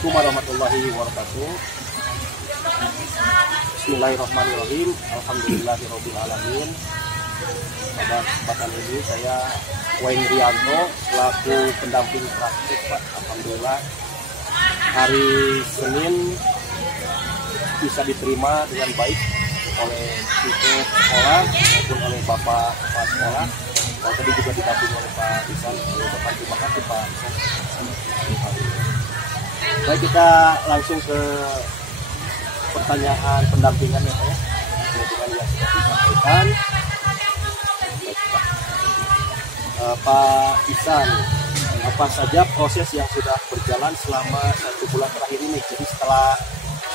Assalamualaikum warahmatullahi wabarakatuh. Bismillahirrahmanirrahim. Alhamdulillahirabbil alamin. Pada kesempatan ini saya Wayne Rianto selaku pendamping praktik, Pak. Alhamdulillah hari Senin bisa diterima dengan baik oleh siswa sekolah maupun oleh bapak sekolah. Kalau tadi juga ditampung oleh Pak Isan, terima kasih Pak. Baik, kita langsung ke pertanyaan pendampingan ya Pak ya. Dengan yang sudah disampaikan. Pak Isan, apa saja proses yang sudah berjalan selama 1 bulan terakhir ini? Jadi setelah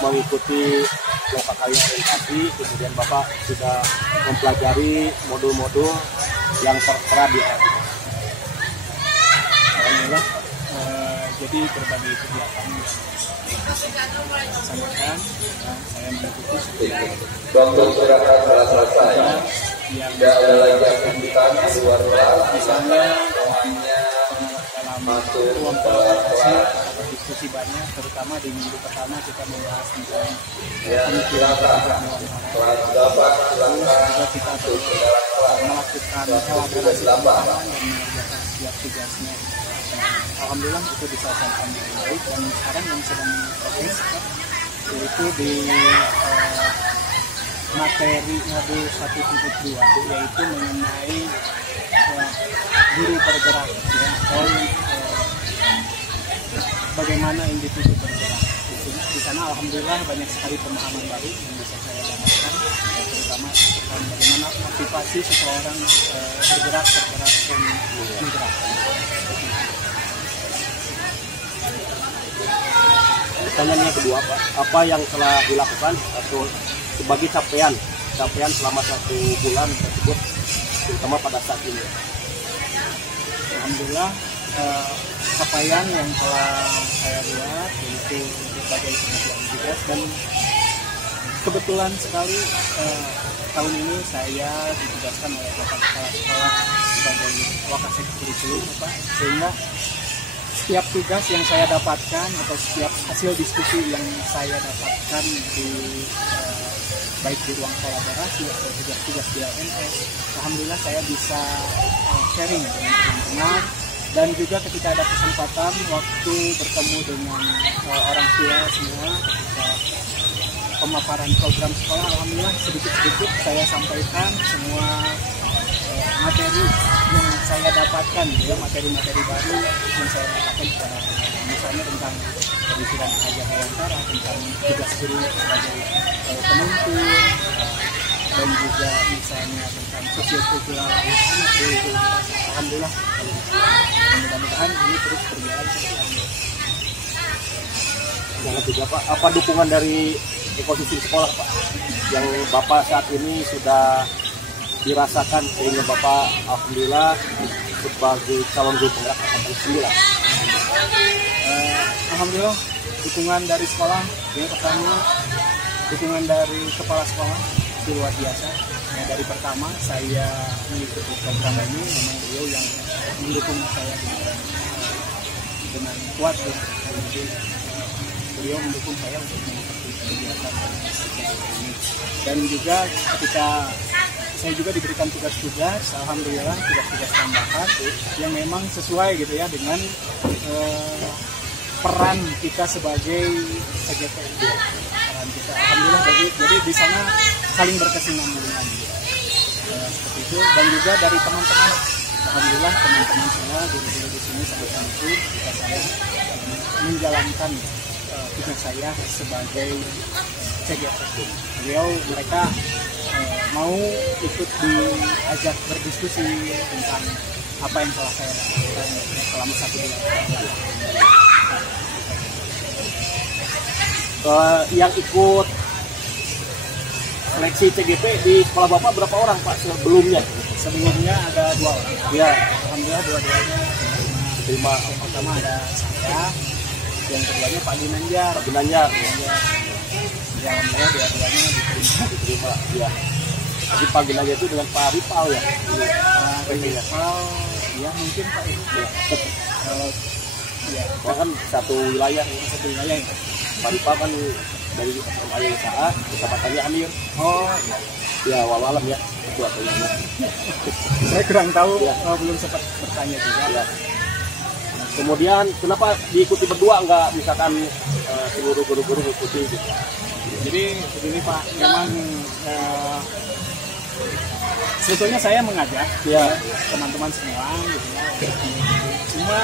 mengikuti lokal kalian orientasi, kemudian Bapak sudah mempelajari modul-modul yang tertera di Alhamdulillah, jadi berbagai kegiatan yang dilaksanakan, saya mengikuti yang tidak ada lagi aktivitas di luar kelas, misalnya dalam masuk ruang ke komunikasi kelas. atau diskusi banyak, terutama di minggu pertama kita membahas tentang Yang silakan kelas 8 silakan juga kita masuk ke dalam kelas. melakukan Kelas kolaborasi 8. dan mengerjakan setiap tugasnya. Alhamdulillah itu diselesaikan dengan baik, dan sekarang yang sedang proses yaitu di materi modul 1.2 yaitu mengenai guru bergerak ya, atau bagaimana individu bergerak. Di sana alhamdulillah banyak sekali pemahaman baru yang bisa saya dapatkan, terutama tentang bagaimana motivasi seseorang bergerak dan menggerak. Pertanyaan yang kedua Pak, apa yang telah dilakukan atau sebagai capaian selama 1 bulan tersebut, terutama pada saat ini? Alhamdulillah, capaian yang telah saya buat yaitu berbagai pengerjaan tugas, dan kebetulan sekali tahun ini saya ditugaskan oleh Bapak Kepala Sekolah sebagai Wakasek Kurikulum, Bapak, sehingga setiap tugas yang saya dapatkan atau setiap hasil diskusi yang saya dapatkan di baik di ruang kolaborasi atau tugas-tugas di LMS, alhamdulillah saya bisa sharing dengan teman-teman, dan juga ketika ada kesempatan waktu bertemu dengan orang tua semua ketika pemaparan program sekolah, alhamdulillah sedikit-sedikit saya sampaikan semua materi yang saya dapatkan, ya, materi-materi baru yang saya dapatkan kepada misalnya tentang penyusunan ajar wawancara, tentang tugas guru sebagai penuntun, dan juga misalnya tentang sosiokultural anak-anak. Alhamdulillah, mudah-mudahan ini terus berjalan seperti ini. Yang ketiga Pak, apa dukungan dari ekosistem sekolah Pak yang Bapak saat ini sudah dirasakan sehingga Bapak alhamdulillah sebagai calon guru penggerak angkatan 9? Alhamdulillah, dukungan dari sekolah yang pertama, dukungan dari kepala sekolah itu luar biasa. Ya, dari pertama saya mengikuti program ini, memang beliau yang mendukung saya dengan kuat ya. Jadi beliau mendukung saya untuk mengikuti kegiatan ini, dan juga ketika saya juga diberikan tugas-tugas, alhamdulillah tugas-tugas tambahan yang memang sesuai gitu ya dengan peran kita sebagai CGP. Peran kita, alhamdulillah, jadi di sana saling berkesinambungan seperti itu, dan juga dari teman-teman, alhamdulillah teman-teman semua guru-guru di sini sangat bantu kita saya menjalankan tugas saya sebagai CGP. Mereka mau ikut diajak berdiskusi tentang apa yang telah saya lakukan selama 1 bulan. Yang ikut seleksi CGP di sekolah Bapak berapa orang Pak sebelumnya? Sebelumnya ada 2 orang. Ya, Alhamdulillah dua-duanya terima. yang pertama ada saya, yang keduanya Pak Ginanjar. Ya, alhamdulillah dua-duanya Diterima ya. Jadi panggilan aja itu dengan Pak Ripal ya. Pak Ripal, ya mungkin Pak ya. Ya, kan satu wilayah. satu wilayah ya. Pak kan dari SMA YSA, kecamatannya Amir. Oh, Ya, walau ya, itu apa ya? saya kurang tahu, Ya. belum sempat bertanya juga. Ya. Kemudian kenapa diikuti berdua, nggak misalkan seluruh guru-guru mengikuti gitu? Jadi begini Pak, memang sebetulnya saya mengajak Ya. teman-teman semua gitu ya. Cuma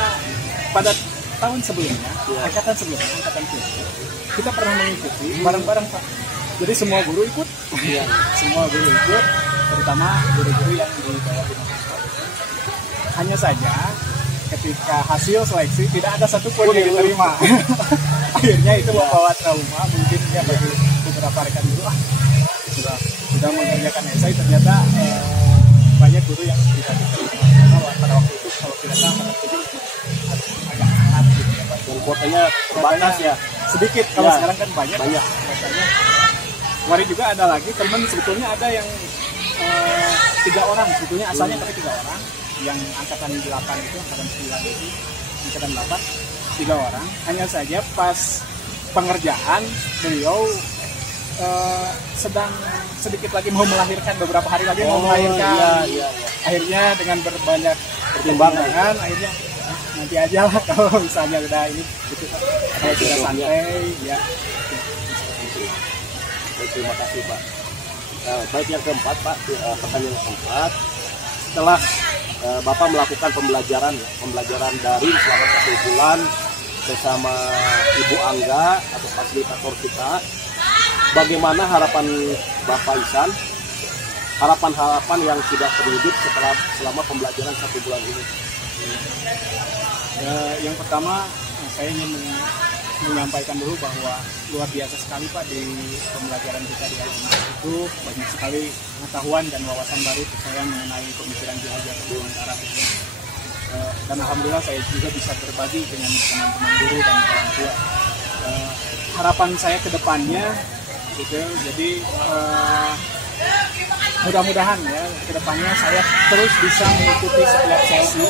pada tahun sebelumnya, Ya. angkatan sebelumnya, angkatan kedua, kita pernah mengikuti bareng-bareng Pak. Jadi semua guru ikut, Iya. semua guru ikut, terutama guru-guru yang di bawah 15 tahun. Hanya saja ketika hasil seleksi tidak ada satupun yang diterima. Akhirnya itu membawa trauma mungkin ya bagi beberapa rekan guru. Sudah mengerjakan esai ternyata banyak guru yang tidak diterima. Karena pada waktu itu kalau tidak salah agak hangat gitu ya Pak. Dan kuotanya terbatas ya. Sedikit, kalau Ya. sekarang kan banyak. Banyak. Makanya kemarin juga ada lagi teman, sebetulnya ada yang 3 orang, sebetulnya asalnya tapi 3 orang yang angkatan 8 itu, angkatan 9 itu, angkatan 8, 3 orang. Hanya saja pas pengerjaan beliau sedang sedikit lagi mau melahirkan, beberapa hari lagi mau melahirkan. Iya. Akhirnya dengan berbanyak Pertimbangan. akhirnya nanti aja lah kalau misalnya udah ini gitu Pak. Kalau sudah santai ya. Baik, terima kasih Pak. Baik, yang keempat Pak, pertanyaan yang keempat, setelah Bapak melakukan pembelajaran daring selama 1 bulan bersama Ibu Angga atau fasilitator kita, bagaimana harapan Bapak Ihsan, harapan-harapan yang sudah terwujud selama pembelajaran 1 bulan ini? Yang pertama saya ingin menyampaikan dulu bahwa luar biasa sekali Pak di pembelajaran kita di LMS itu banyak sekali pengetahuan dan wawasan baru saya mengenai pemikiran Ki Hajar Dewantara itu. Dan alhamdulillah saya juga bisa berbagi dengan teman-teman guru dan orang tua. Harapan saya ke depannya gitu, jadi mudah-mudahan ya kedepannya saya terus bisa mengikuti setiap sesi,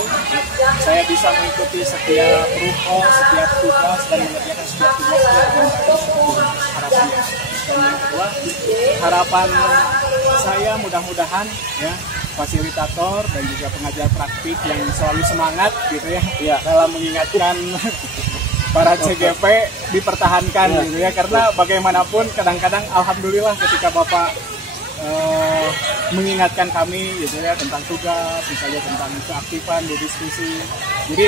saya bisa mengikuti setiap rukun, setiap tugas dan mengerjakan setiap tugasnya dengan harapannya. Dan yang kedua, harapan saya mudah-mudahan ya fasilitator dan juga pengajar praktik yang selalu semangat gitu ya dalam mengingatkan para CGP dipertahankan gitu ya, karena bagaimanapun kadang-kadang alhamdulillah ketika Bapak mengingatkan kami gitu ya tentang tugas, misalnya tentang keaktifan di diskusi. Jadi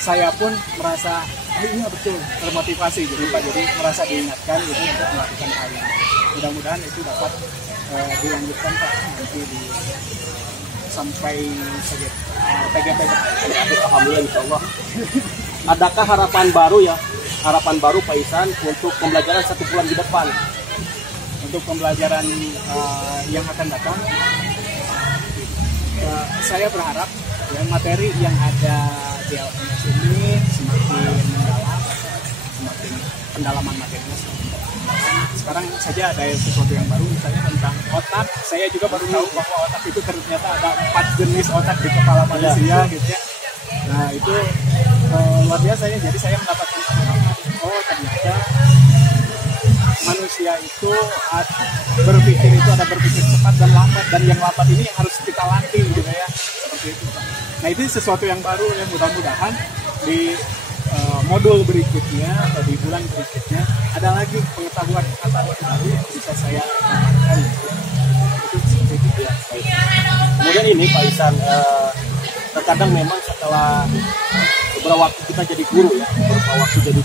saya pun merasa iya betul termotivasi gitu Pak, jadi merasa diingatkan gitu untuk melakukan hal ini. Mudah-mudahan itu dapat dilanjutkan Pak nanti sampai PGP. Alhamdulillah, insya Allah. Adakah harapan baru Pak Ihsan untuk pembelajaran 1 bulan di depan? Untuk pembelajaran yang akan datang, saya berharap ya, materi yang ada di LMS ini semakin mendalam, semakin pendalaman materinya. Sekarang saja ada sesuatu yang baru, misalnya tentang otak. Saya juga baru tahu bahwa otak itu ternyata ada 4 jenis otak di kepala manusia gitu ya. Nah itu luar biasa ya. Jadi saya mendapatkan pengalaman, oh ternyata manusia itu berpikir itu ada berpikir cepat dan lambat, dan yang lambat ini yang harus kita latih gitu ya, seperti itu. Nah itu sesuatu yang baru ya, mudah-mudahan di modul berikutnya atau di bulan berikutnya ada lagi pengetahuan baru yang bisa saya dapatkan. Itu seperti itu ya. Kemudian ini Pak Ihsan, terkadang memang setelah beberapa waktu kita jadi guru ya, kemudian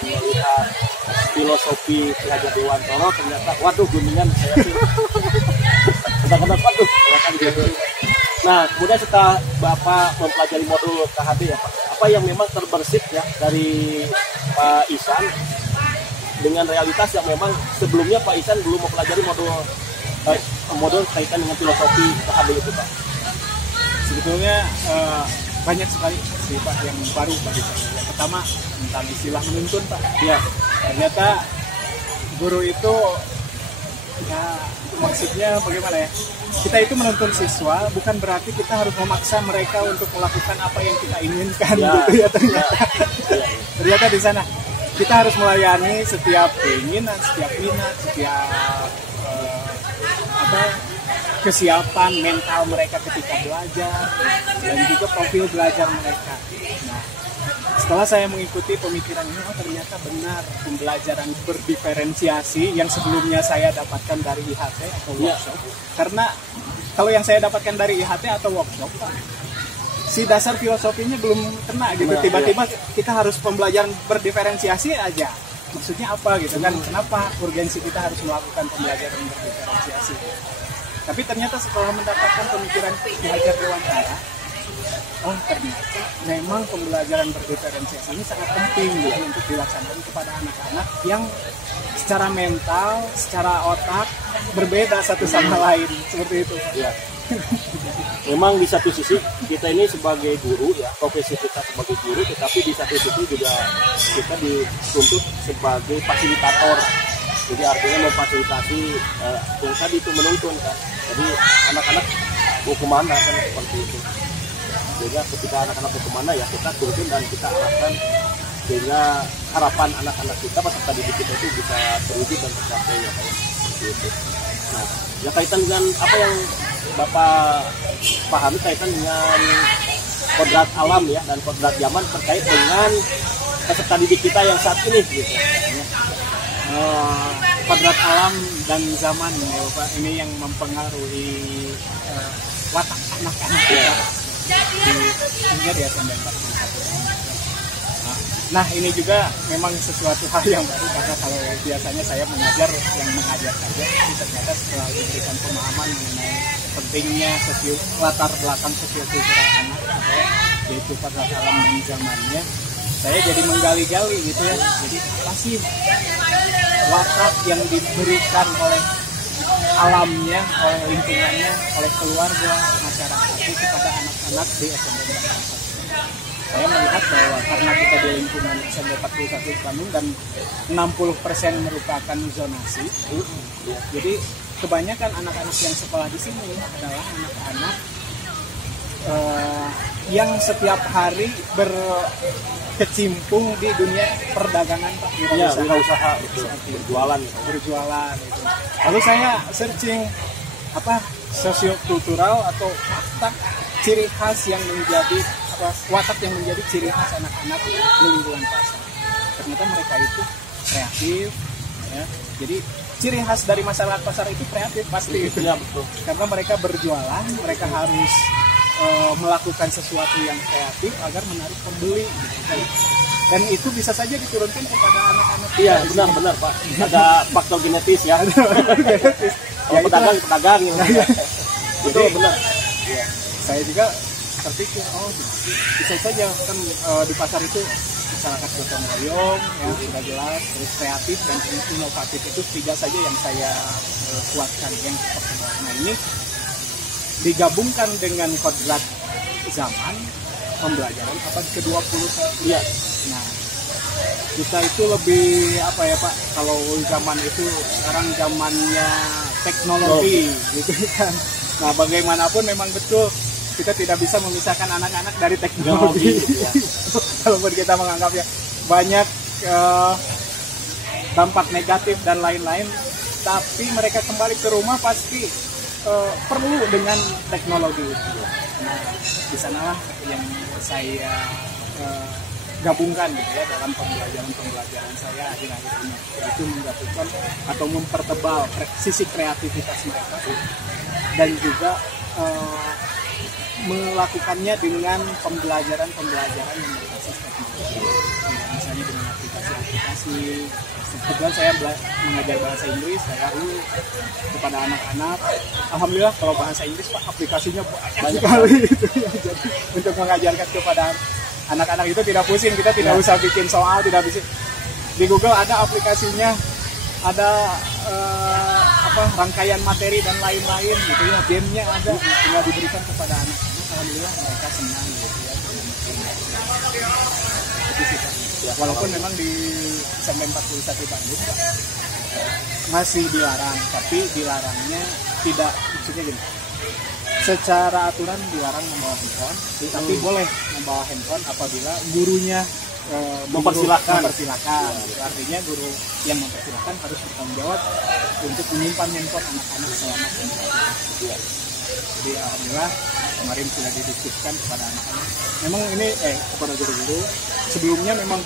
melihat filosofi Ki Hajar Dewantara, ternyata waduh gunungan saya tuh kadang-kadang waduh gitu. Nah kemudian setelah Bapak mempelajari modul KHD ya Pak, apa yang memang terbersit ya dari Pak Ihsan dengan realitas yang memang sebelumnya Pak Ihsan belum mempelajari modul kaitan dengan filosofi KHD itu Pak? Sebetulnya banyak sekali sih Pak yang baru bagi saya. Yang pertama tentang istilah menuntun Pak. Ya. Ternyata guru itu Ya, maksudnya bagaimana ya? Kita itu menuntun siswa, bukan berarti kita harus memaksa mereka untuk melakukan apa yang kita inginkan gitu ya ternyata. Ternyata di sana kita harus melayani setiap keinginan, setiap minat, setiap kesiapan mental mereka ketika belajar dan juga profil belajar mereka. Nah, setelah saya mengikuti pemikiran ini, ternyata benar pembelajaran berdiferensiasi yang sebelumnya saya dapatkan dari IHT atau workshop. Karena kalau yang saya dapatkan dari IHT atau workshop, Pak, si dasar filosofinya belum kena gitu. Tiba-tiba kita harus pembelajaran berdiferensiasi aja. Maksudnya apa gitu kan? Kenapa urgensi kita harus melakukan pembelajaran berdiferensiasi? Tapi ternyata setelah mendapatkan pemikiran Ki Hajar Dewantara, oh ternyata memang pembelajaran berdiferensiasi ini sangat penting gitu, untuk dilaksanakan kepada anak-anak yang secara mental, secara otak berbeda satu sama lain, seperti itu. Ya. Memang di satu sisi kita ini sebagai guru ya, profesi kita sebagai guru, tetapi di satu sisi juga kita dituntut sebagai fasilitator. Jadi artinya memfasilitasi yang tadi itu menuntun kan. Jadi anak-anak mau kemana kan seperti itu. Sehingga ketika anak-anak mau kemana ya kita tuntun dan kita arahkan, sehingga harapan anak-anak kita peserta didik kita itu bisa terwujud dan tercapai ya Pak. Seperti itu. Nah, ya kaitan dengan apa yang Bapak pahami kaitan dengan kodrat alam ya dan kodrat zaman terkait dengan peserta didik kita yang saat ini gitu. Kodrat alam dan zaman ya Pak, ini yang mempengaruhi watak anak-anak kita hingga di SMP 41. Nah ini juga memang sesuatu hal yang baru, karena kalau biasanya saya mengajar yang mengajar saja, tapi ternyata setelah diberikan pemahaman mengenai pentingnya latar belakang sosiokultural anak ya, yaitu kodrat alam dan zamannya, saya jadi menggali-gali gitu ya. Jadi apa sih watak yang diberikan oleh alamnya, oleh lingkungannya, oleh keluarga, masyarakat itu kepada anak-anak di SMP 41. Saya melihat bahwa karena kita di lingkungan SMP 41 Bandung dan 60% merupakan zonasi, jadi kebanyakan anak-anak yang sekolah di sini adalah anak-anak yang setiap hari berkecimpung di dunia perdagangan, Pak, wirausaha, berjualan gitu. Lalu saya searching sosiokultural atau watak ciri khas yang menjadi watak yang menjadi ciri khas anak-anak di lingkungan pasar. Ternyata mereka itu kreatif ya. Jadi ciri khas dari masyarakat pasar itu kreatif pasti itu. Ya, betul. Karena mereka berjualan, mereka harus melakukan sesuatu yang kreatif agar menarik pembeli gitu. Dan itu bisa saja diturunkan kepada anak-anak. Iya, benar Pak. Ada faktor genetis ya. Genetis. Ya, pedagang gitu. Betul, benar. Ya. Saya juga terpikir, bisa saja kan di pasar itu masyarakat gotong royong ya, sudah jelas, terus kreatif dan inovatif, itu tiga saja yang saya kuatkan yang pertama. Nah ini digabungkan dengan kodrat zaman pembelajaran abad ke-21. Iya. Nah, kita itu lebih Pak, kalau zaman itu sekarang zamannya teknologi gitu kan. Nah, bagaimanapun memang betul kita tidak bisa memisahkan anak-anak dari teknologi. Ya. Kalau kita menganggapnya banyak dampak negatif dan lain-lain, tapi mereka kembali ke rumah pasti perlu dengan teknologi itu. Nah, di sanalah yang saya gabungkan gitu ya dalam pembelajaran saya akhir-akhir ini, yaitu menggabungkan atau mempertebal sisi kreativitas mereka dan juga melakukannya dengan pembelajaran yang berbasis teknologi. Misalnya dengan aplikasi-aplikasi. Kebetulan saya mengajar bahasa Inggris, saya kepada anak-anak. Alhamdulillah kalau bahasa Inggris Pak, aplikasinya banyak sekali itu ya. Jadi untuk mengajarkan kepada anak-anak itu tidak pusing, kita tidak usah bikin soal, tidak bisa. Di Google ada aplikasinya, ada rangkaian materi dan lain-lain gitu ya, gamenya ada, tinggal diberikan kepada anak-anak. Alhamdulillah mereka senang gitu ya. Itu sih Pak. Ya, walaupun memang di SMP 41 Bandung Pak, masih dilarang, tapi dilarangnya tidak, maksudnya gini, secara aturan dilarang membawa handphone, tapi boleh membawa handphone apabila gurunya mempersilahkan. Artinya guru yang mempersilahkan harus bertanggung jawab untuk menyimpan handphone anak-anak selama pendidikan. Jadi alhamdulillah kemarin sudah didiskusikan kepada anak-anak. Memang ini kepada guru-guru sebelumnya memang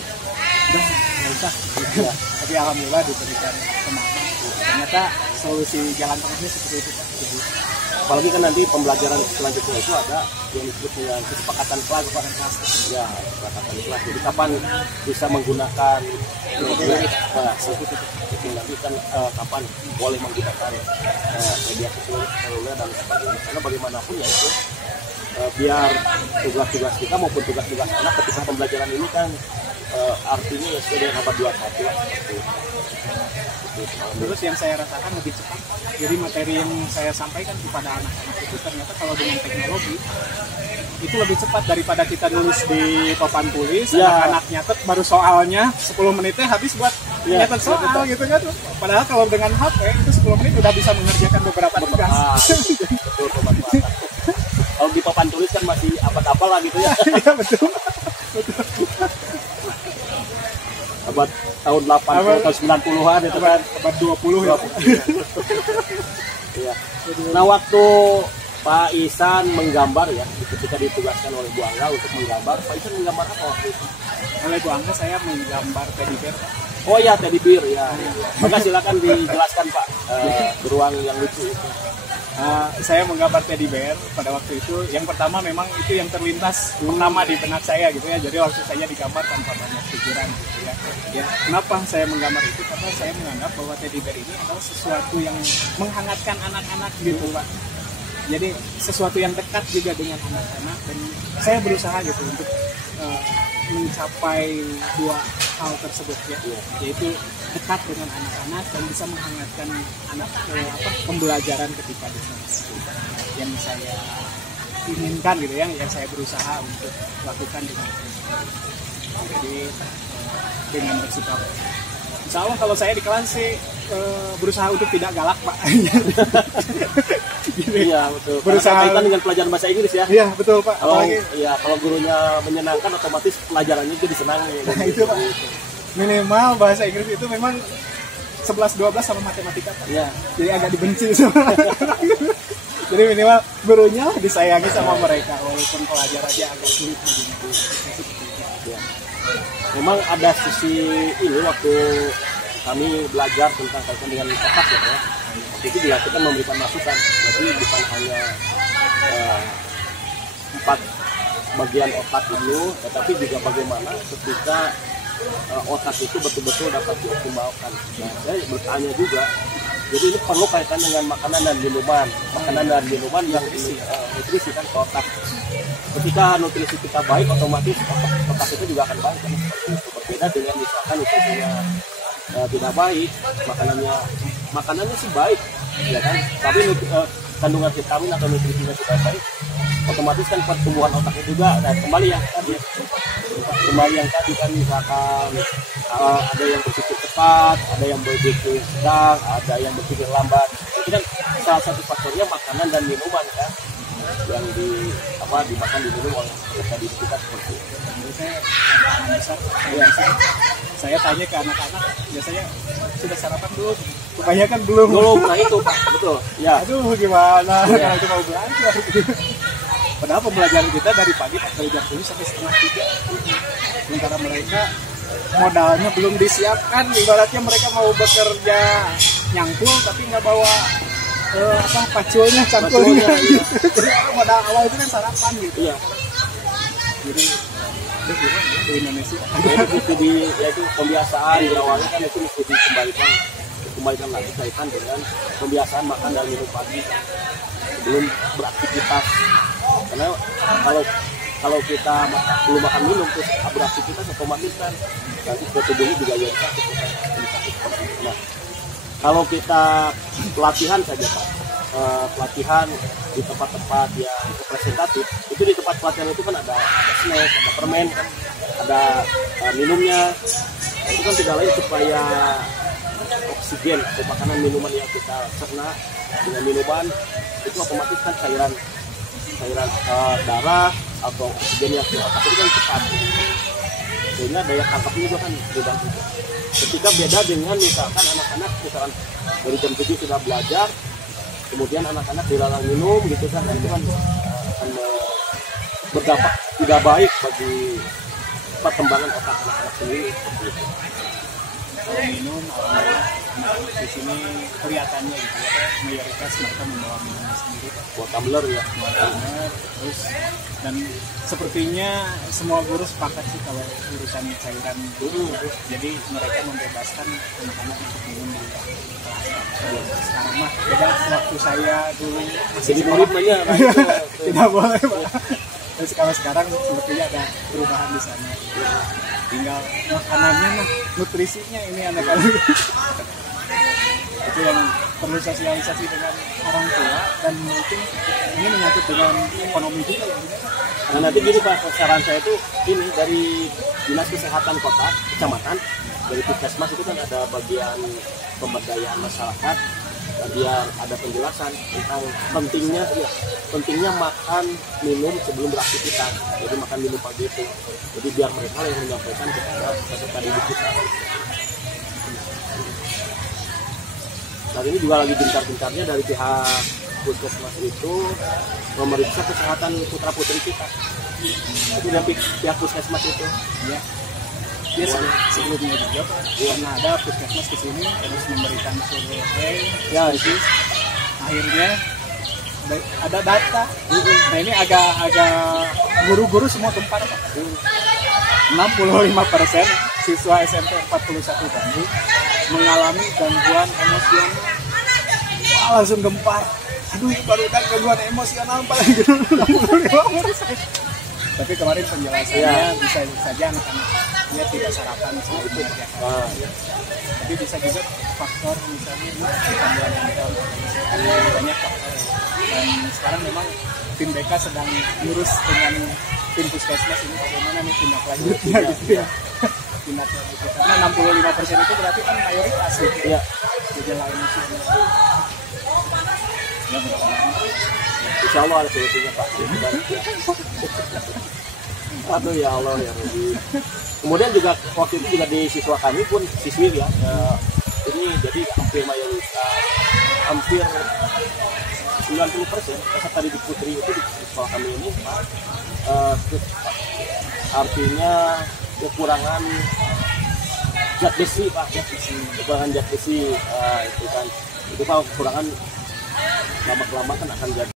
udah nggak usah, gitu. Tapi alhamdulillah diberikan pemahaman. Ternyata solusi jalan tengahnya seperti itu Pak. Jadi, apalagi kan nanti pembelajaran selanjutnya itu ada yang disebut dengan kesepakatan kelas. Ya, kesepakatan kelas. Jadi kapan bisa menggunakan nanti kan kapan boleh menggunakan media seluler dan sebagainya. Karena bagaimanapun ya itu biar tugas-tugas kita maupun tugas-tugas anak ketika pembelajaran ini kan artinya ya sesuai dengan abad 21. Terus yang saya rasakan lebih cepat. Jadi materi yang saya sampaikan kepada anak-anak itu ternyata kalau dengan teknologi itu lebih cepat daripada kita nulis di papan tulis, anak-anak nyatet baru soalnya 10 menitnya habis buat nyatet soal gitu kan. Padahal kalau dengan HP itu 10 menit udah bisa mengerjakan beberapa tugas. Betul, kalau di papan tulis kan masih abad-abad lah gitu ya. Iya betul. Abad tahun 80 atau 90-an itu kan, abad 20 ya. Iya. Nah, waktu Pak Ihsan menggambar ya, ketika ditugaskan oleh Bu Angga untuk menggambar, Pak Ihsan menggambar apa waktu itu? Oleh Bu Angga saya menggambar teddy bear. Oh ya, teddy bear ya. Maka silakan dijelaskan Pak, beruang yang lucu itu. Saya menggambar teddy bear pada waktu itu. Yang pertama memang itu yang terlintas pertama di benak saya gitu ya. Jadi waktu saya digambar tanpa banyak pikiran gitu ya. Kenapa saya menggambar itu? Karena saya menganggap bahwa teddy bear ini adalah sesuatu yang menghangatkan anak-anak gitu Pak. Jadi sesuatu yang dekat juga dengan anak-anak, dan saya berusaha gitu untuk mencapai dua hal tersebut ya, yaitu dekat dengan anak-anak dan bisa menghangatkan pembelajaran ketika di sana. Yang saya inginkan gitu ya, yang saya berusaha untuk lakukan dengan jadi dengan bersikap. Insya Allah kalau saya di kelas sih berusaha untuk tidak galak Pak. Iya betul. Berusaha kaitan dengan pelajaran bahasa Inggris ya. Iya betul Pak. Kalau gurunya menyenangkan otomatis pelajarannya jadi senang. Nah itu Pak. Minimal bahasa Inggris itu memang 11-12 sama matematika Pak. Iya. Jadi agak dibenci sama. Jadi minimal gurunya disayangi sama mereka walaupun pelajarannya agak sulit begini. Ya. Memang ada sisi ini waktu kami belajar tentang kaitan dengan otak ya. Waktu itu juga kita memberikan masukan. Jadi bukan hanya 4 bagian otak itu, tetapi juga bagaimana ketika otak itu betul-betul dapat dioptimalkan. Nah, saya bertanya juga, jadi ini perlu kaitan dengan makanan dan minuman yang nutrisi kan ke otak. Ketika nutrisi kita baik, otomatis otak itu juga akan baik. Berbeda dengan misalkan nutrisinya tidak baik, makanannya sih baik, ya kan? Tapi kandungan vitamin atau nutrisinya tidak baik, otomatis kan pertumbuhan otaknya juga. Nah, kembali yang tadi kan misalkan ada yang berpikir cepat, ada yang berpikir sedang, ada yang berpikir lambat. Itu kan salah satu faktornya makanan dan minuman kan, yang dimakan diminum oleh tadi kita seperti itu. Saya tanya ke anak-anak, biasanya sudah sarapan belum? Kebanyakan belum. Nah itu Pak, betul. Ya. Aduh gimana kalau itu mau belajar. Padahal pembelajaran kita dari pagi dari jam 7 sampai setengah 3. Sementara mereka modalnya belum disiapkan, ibaratnya mereka mau bekerja nyangkul tapi nggak bawa paculnya, cangkulnya. Iya. Jadi modal awal itu kan sarapan gitu. Iya. Jadi di Indonesia yaitu pembiasaan di awalnya kan itu mesti dikembalikan lagi kaitan dengan pembiasaan makan dan minum pagi sebelum beraktivitas. Karena kalau kita belum makan minum terus beraktivitas, otomatis kan nanti tubuhnya juga ya. Nah, kalau kita pelatihan saja Pak, pelatihan di tempat-tempat yang representatif, itu di tempat pelatihan itu kan ada snack, ada permen, ada minumnya. Nah, itu kan tidak lain supaya oksigen atau makanan minuman yang kita cerna dengan minuman itu otomatis kan cairan darah atau oksigen yang ke otak itu kan cepat, sehingga daya tangkapnya juga kan beda juga. Ketika beda dengan misalkan anak-anak misalkan dari jam 7 sudah belajar, kemudian anak-anak dilarang minum gitu kan, itu kan akan berdampak tidak baik bagi perkembangan otak anak-anak sendiri seperti itu. Kalau minum, alhamdulillah anak-anak di sini kelihatannya gitu ya, mayoritas mereka membawa minuman sendiri, Buat tumbler ya. buat anak, terus dan sepertinya semua guru sepakat sih kalau urusan cairan guru, jadi mereka membebaskan anak-anak untuk minum di kelas. Sekarang mah beda waktu saya dulu masih Jadi sekolah. murid banyak Tidak boleh Pak. Terus kalau sekarang sepertinya ada perubahan di sana. Tinggal makanannya mah, nutrisinya ini anak-anak. Itu yang perlu sosialisasi dengan orang tua, dan mungkin ini menyangkut dengan ekonomi juga ya. Nah nanti gini Pak, saran saya itu ini dari Dinas Kesehatan Kota, Kecamatan, dari Puskesmas itu kan ada bagian pemberdayaan masyarakat, biar ada penjelasan tentang pentingnya makan minum sebelum beraktivitas. Jadi makan minum pagi itu, jadi biar mereka yang menyampaikan kepada peserta didik kita. Saat ini juga lagi gencar-gencarnya dari pihak Puskesmas itu memeriksa kesehatan putra putri kita. Itu dari pihak Puskesmas itu. Ya. Dia sebelumnya juga karena ada puskesmas ke sini terus memberikan survei Ya, itu akhirnya ada data. Nah ini agak guru-guru semua gempar Pak. 65% siswa SMP 41 Bandung mengalami gangguan emosional. Wah, langsung gempar. Aduh, baru kan gangguan emosional paling gede 65%. Tapi kemarin penjelasannya bisa saja anak-anak dia tidak sarapan saat mengerjakan. Tapi bisa juga faktor misalnya gangguan mental, banyak faktor. Dan sekarang memang tim BK sedang ngurus dengan tim puskesmas ini bagaimana nih tindak lanjutnya gitu ya. Tindak lanjut karena 65% itu berarti kan mayoritas gitu ya. Gejala emosional. Ya mudah-mudahan. Insya Allah ada solusinya Pak. Aduh ya Allah ya Rabbi. Kemudian juga waktu itu juga di siswa kami pun siswi ya, ini jadi hampir mayoritas, hampir 90% peserta didik putri itu di sekolah kami ini Pak, artinya kekurangan zat besi Pak, kekurangan zat besi itu kan kekurangan lama-lama kan akan jadi